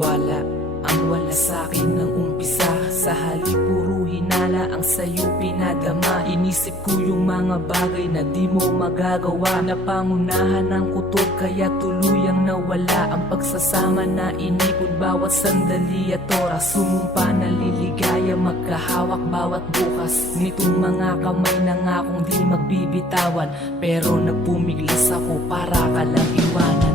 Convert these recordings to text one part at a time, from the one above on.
Tiwala ang wala sa'kin ng umpisa. Sa halip puro hinala ang sa'yo pinadama. Inisip ko yung mga bagay na di mo magagawa. Napangunahan ng kutob kaya tuluyang nawala ang pagsasama na inikot bawat sandali at oras. Sumumpa na liligaya magkahawak bawat bukas. Nitong mga kamay na nga kung di magbibitawan, pero nagpumiglas ako para ka lang iwanan.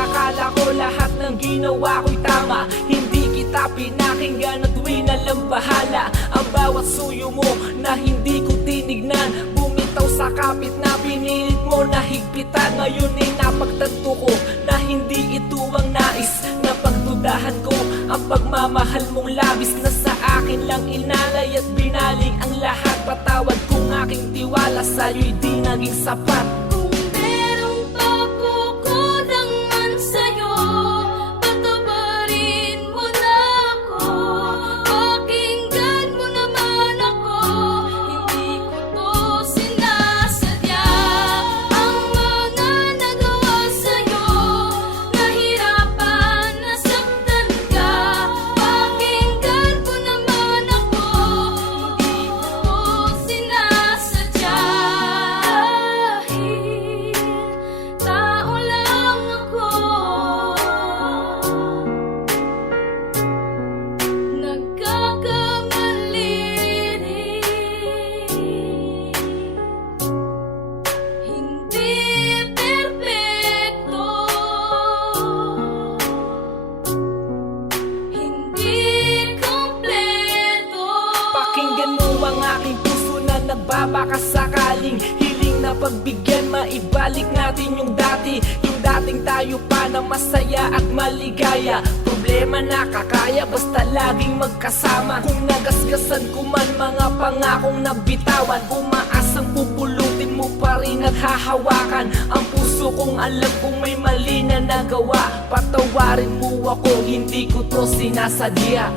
Akala ko lahat ng ginawa ko'y tama. Hindi kita pinakinggan at winalang bahala. Ang bawat suyo mo na hindi ko tinignan, bumitaw sa kapit na pinilit mo na higpitan. Ngayon ay napagtanto ko na hindi ito ang nais na pagdudahan ko. Ang pagmamahal mong labis na sa akin lang inalay at binaling ang lahat. Patawad kung aking tiwala sa'yo'y di naging sapat. Nagbabaka sakaling hiling na pagbigyan, maibalik natin yung dati. Yung dating tayo pa na masaya at maligaya. Problema na kakaya basta laging magkasama. Kung nagasgasan ko man mga pangakong nabitawan, umaasang pupulutin mo pa rin at hahawakan ang puso kong alam kung may mali na nagawa. Patawarin mo ako, hindi ko to sinasadya.